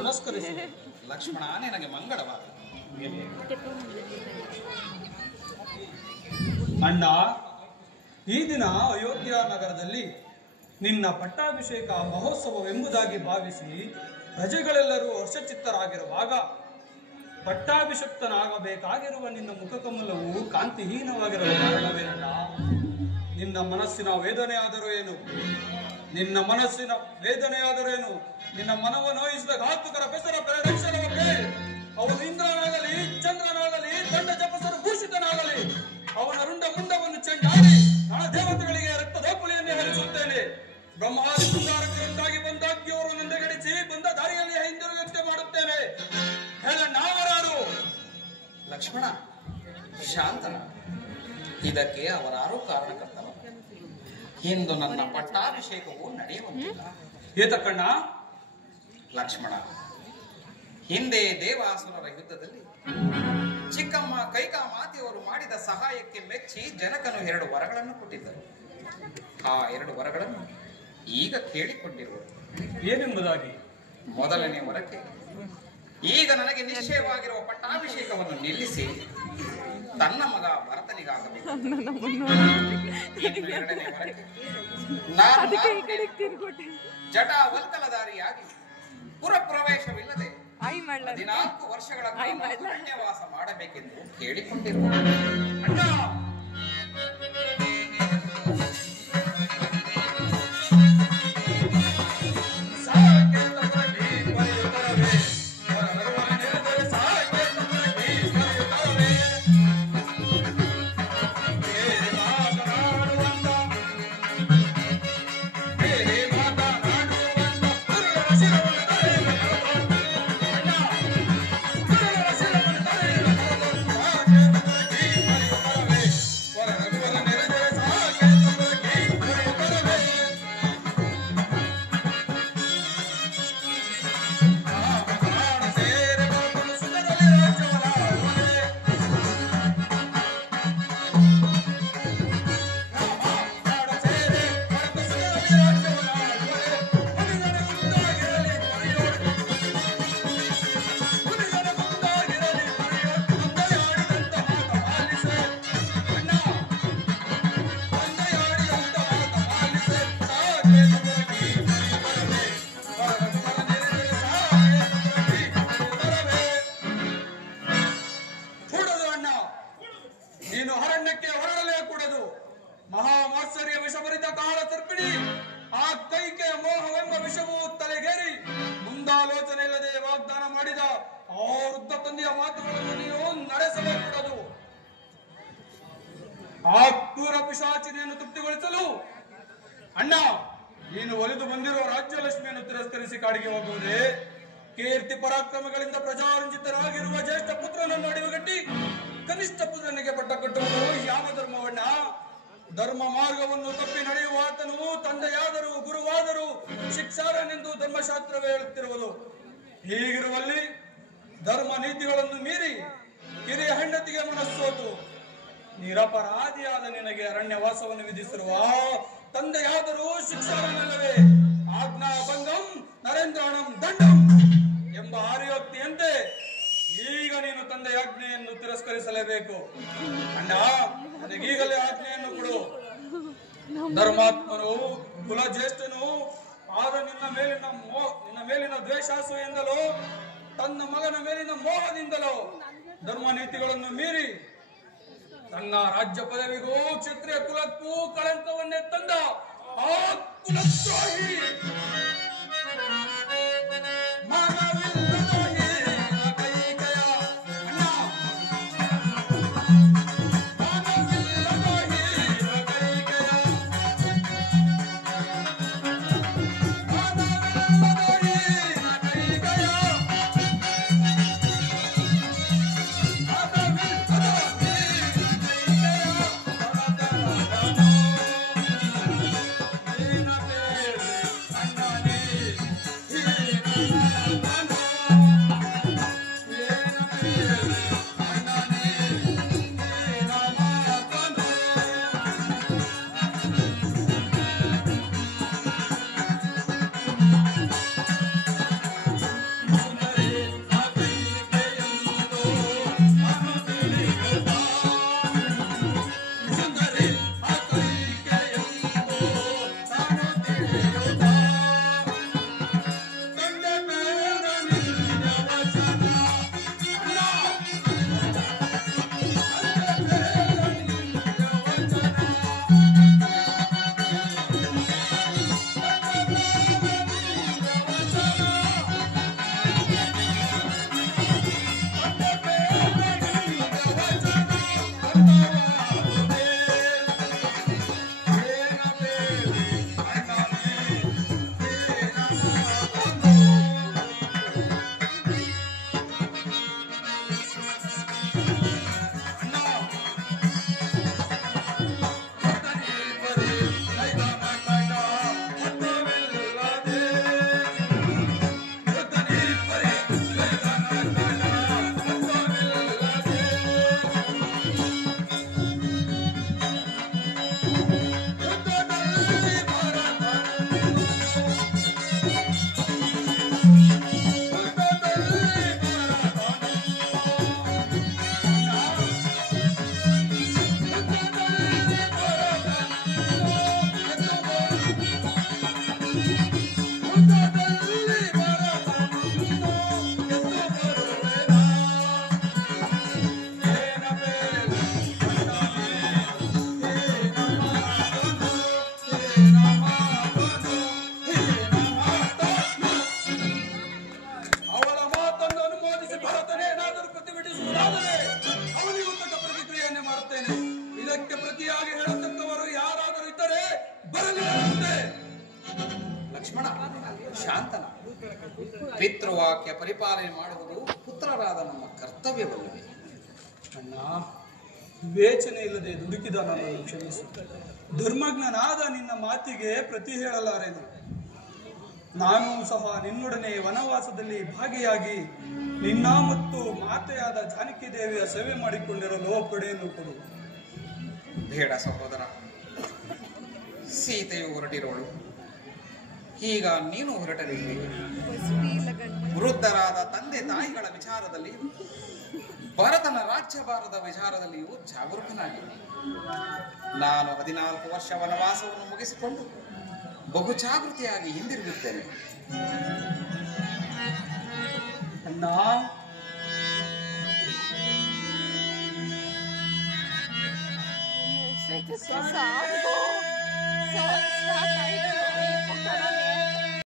ನಮಸ್ಕರಿಸಿ. ಲಕ್ಷ್ಮಣ, ನಿನಗೆ ಮಂಗಳವಾಗಲಿ. ಅಣ್ಣ, ಈ ದಿನ ಅಯೋಧ್ಯ ನಗರದಲ್ಲಿ ನಿನ್ನ ಪಟ್ಟಾಭಿಷೇಕ ಮಹೋತ್ಸವವೆಂಬುದಾಗಿ ಭಾವಿಸಿ ಪ್ರಜೆಗಳೆಲ್ಲರೂ ಹರ್ಷಚಿತ್ತರಾಗಿರುವಾಗ ಪಟ್ಟಾಭಿಷಕ್ತನಾಗಬೇಕಾಗಿರುವ ನಿನ್ನ ಮುಖಕಮಲವು ಕಾಂತಿಹೀನವಾಗಿರಲು ಕಾರಣವೇನಲ್ಲ? ನಿನ್ನ ಮನಸ್ಸಿನ ವೇದನೆ ಆದರೂ ಏನು? ನಿನ್ನ ಮನಸ್ಸಿನ ವೇದನೆಯಾದರೇನು? ನಿನ್ನ ಮನವನ್ನು ನೋಯಿಸಿದ ಘಾತುಕರ ಬೆಸರ ಪರಿರಕ್ಷಣವೇ ಅವನು ಇಂದ್ರನಾಗಲಿ ಚಂದ್ರನಾಗಲಿ ದಂಡ ಜಪಸರು ಭೂಷಿತನಾಗಲಿ ಅವನ ರುಂಡ ಮುಂಡವನ್ನು ಚೆಂಡಾಡಿ ನನ್ನ ದೇವತೆಗಳಿಗೆ ರಕ್ತದೋಪುಳಿಯನ್ನೇ ಹರಿಸುತ್ತೇನೆ. ಬ್ರಹ್ಮಾದಿ ಶೃಂಗಾರಕ್ಕೆ ಉಂಟಾಗಿ ಬಂದ ಅಗ್ನಿಯವರು ನಂದೆಗಡಿಸಿ ಬಂದ ದಾರಿಯಲ್ಲಿ ಹಿಂದಿರುಗಂತೆ ಮಾಡುತ್ತೇನೆ. ಹೇಳ, ನಾವರಾರು? ಲಕ್ಷ್ಮಣ, ಶಾಂತನ. ಇದಕ್ಕೆ ಅವರಾರೂ ಕಾರಣಕರ್ತರು. ಇಂದು ನನ್ನ ಪಟ್ಟಾಭಿಷೇಕವು ನಡೆಯುವಂತಿಲ್ಲ. ಏತಕ್ಕಣ್ಣ? ಲಕ್ಷ್ಮಣ, ಹಿಂದೆ ದೇವಾಸುರರ ಯುದ್ಧದಲ್ಲಿ ಚಿಕ್ಕಮ್ಮ ಕೈಕಾಮಾತಿಯವರು ಮಾಡಿದ ಸಹಾಯಕ್ಕೆ ಮೆಚ್ಚಿ ಜನಕನು 2 ವರಗಳನ್ನು ಕೊಟ್ಟಿದ್ದರು. ಆ 2 ವರಗಳನ್ನು ಈಗ ಕೇಳಿಕೊಂಡಿರುವರು. ಏನೆಂಬುದಾಗಿ? ಮೊದಲನೇ ವರಕ್ಕೆ ಈಗ ನನಗೆ ನಿಶ್ಚಯವಾಗಿರುವ ಪಟ್ಟಾಭಿಷೇಕವನ್ನು ನಿಲ್ಲಿಸಿ ತನ್ನ ಮಗ ಭರತನಿಗಾಗಬೇಕು. ಎರಡನೇ ವರಕ್ಕೆ ನಾನು ಜಟಾವಲ್ಕಲಧಾರಿಯಾಗಿ ಪುರ ಪ್ರವೇಶವಿಲ್ಲದೆ 14 ವರ್ಷಗಳ ಕಾಲ ಅರಣ್ಯವಾಸ ಮಾಡಬೇಕೆಂದು ಕೇಳಿಕೊಂಡಿರುವ ಅಣ್ಣ, ನೀನು ಅರಣ್ಯಕ್ಕೆ ಹೊರಡಲೇ ಕೂಡದು. ಮಹಾಮಾತ್ಸರ್ಯ ವಿಷಭರಿತ ಕಾಳ ತರ್ಪಿಣಿ ಆ ಕೈಕೆಯ ಮೋಹವೆಂಬ ವಿಷವು ತಲೆಗೇರಿ ಮುಂದಾಲೋಚನೆ ಇಲ್ಲದೆ ವಾಗ್ದಾನ ಮಾಡಿದ ಆ ವೃದ್ಧ ತಂದೆಯ ಮಾತುಗಳನ್ನು ನೀನು ನಡೆಸಲೇ ಕೂಡದು. ಆ ಕ್ರೂರ ಪಿಶಾಚಿನಿಯನ್ನು ತೃಪ್ತಿಗೊಳಿಸಲು ಅಣ್ಣ, ನೀನು ಒಲಿದು ಬಂದಿರುವ ರಾಜ್ಯಲಕ್ಷ್ಮಿಯನ್ನು ತಿರಸ್ಕರಿಸಿ ಕಾಡಿಗೆ ಹೋಗುವುದೇ? ಕೀರ್ತಿ ಪರಾಕ್ರಮಗಳಿಂದ ಪ್ರಜಾರಂಜಿತರಾಗಿರುವ ಜ್ಯೇಷ್ಠ ಪುತ್ರನನ್ನು ಅಡಿವಗಟ್ಟಿ ಕನಿಷ್ಠ ಪುತ್ರನಿಗೆ ಪಟ್ಟ ಕಟ್ಟುವುದು ಯಾವ ಧರ್ಮವಣ್ಣ? ಧರ್ಮ ಮಾರ್ಗವನ್ನು ತಪ್ಪಿ ನಡೆಯುವ ಆತನು ತಂದೆಯಾದರೂ ಗುರುವಾದರೂ ಶಿಕ್ಷಾರನೆಂದು ಧರ್ಮಶಾಸ್ತ್ರವೇ ಹೇಳುತ್ತಿರುವುದು. ಹೀಗಿರುವಲ್ಲಿ ಧರ್ಮ ನೀತಿಗಳನ್ನು ಮೀರಿ ಹಿರಿಯ ಹೆಂಡತಿಗೆ ಮನಸ್ಸೋತು ನಿರಪರಾಧಿಯಾದ ನಿನಗೆ ಅರಣ್ಯವಾಸವನ್ನು ವಿಧಿಸಿರುವ ತಂದೆಯಾದರೂ ಶಿಕ್ಷಾರನಲ್ಲವೇ? ಆಜ್ಞಾ ಭಂಗಂ ನರೇಂದ್ರಾಣಂ ದಂಡಂ ಎಂಬ ಆರ್ಯೋಕ್ತಿಯಂತೆ ಈಗ ನೀನು ತಂದೆಯ ಆಜ್ಞೆಯನ್ನು ತಿರಸ್ಕರಿಸಲೇಬೇಕು. ಅಣ್ಣ, ನನಗೀಗಲೇ ಆಜ್ಞೆಯನ್ನು ಕೊಡು. ಧರ್ಮಾತ್ಮನು ಕುಲಜ್ಯೇಷ್ಠನು ಆದ ನಿನ್ನ ಮೇಲಿನ ದ್ವೇಷಾಸೂಯೆಯಿಂದಲೋ ತನ್ನ ಮಗನ ಮೇಲಿನ ಮೋಹದಿಂದಲೋ ಧರ್ಮ ನೀತಿಗಳನ್ನು ಮೀರಿ ತನ್ನ ರಾಜ್ಯ ಪದವಿಗೂ ಕ್ಷತ್ರಿಯ ಕುಲಕ್ಕೂ ಕಳಂಕವನ್ನೇ ತಂದ ಆ ಕುಲದ್ರೋಹಿ ಅಣ್ಣ ಪಿತೃವಾಕ್ಯ ಪರಿಪಾಲನೆ ಮಾಡುವುದು ಪುತ್ರರಾದ ನಮ್ಮ ಕರ್ತವ್ಯವಲ್ಲವೇ? ಅಣ್ಣ, ವಿವೇಚನೆ ಇಲ್ಲದೆ ದುಡುಕಿದ ನನ್ನನ್ನು ಕ್ಷಮಿಸು. ಧರ್ಮಜ್ಞನಾದ ನಿನ್ನ ಮಾತಿಗೆ ಪ್ರತಿ ಹೇಳಲಾರೆನು. ನಾನು ಸಹ ನಿನ್ನೊಡನೆ ವನವಾಸದಲ್ಲಿ ಭಾಗಿಯಾಗಿ ನಿನ್ನ ಮತ್ತು ಮಾತೆಯಾದ ಜಾನಕಿ ದೇವಿಯ ಸೇವೆ ಮಾಡಿಕೊಂಡಿರಲು ಒಪ್ಪಡೆಯನ್ನು ಕೊಡು. ಬೇಡ ಸಹೋದರ, ಸೀತೆಯು ಹೊರಟಿರೋಳು, ಈಗ ನೀನು ಹೊರಟರಿಲ್ಲ. ವೃದ್ಧರಾದ ತಂದೆ ತಾಯಿಗಳ ವಿಚಾರದಲ್ಲಿ, ಭರತನ ರಾಜ್ಯಭಾರದ ವಿಚಾರದಲ್ಲಿಯೂ ಜಾಗರೂಕನಾಗಿ ನಾನು 14 ವರ್ಷ ವನವಾಸವನ್ನು ಮುಗಿಸಿಕೊಂಡು ಬಹು ಜಾಗೃತಿಯಾಗಿ ಹಿಂದಿರುಗುತ್ತೇನೆ. ಅಣ್ಣ, Saco. Saan sa tayo?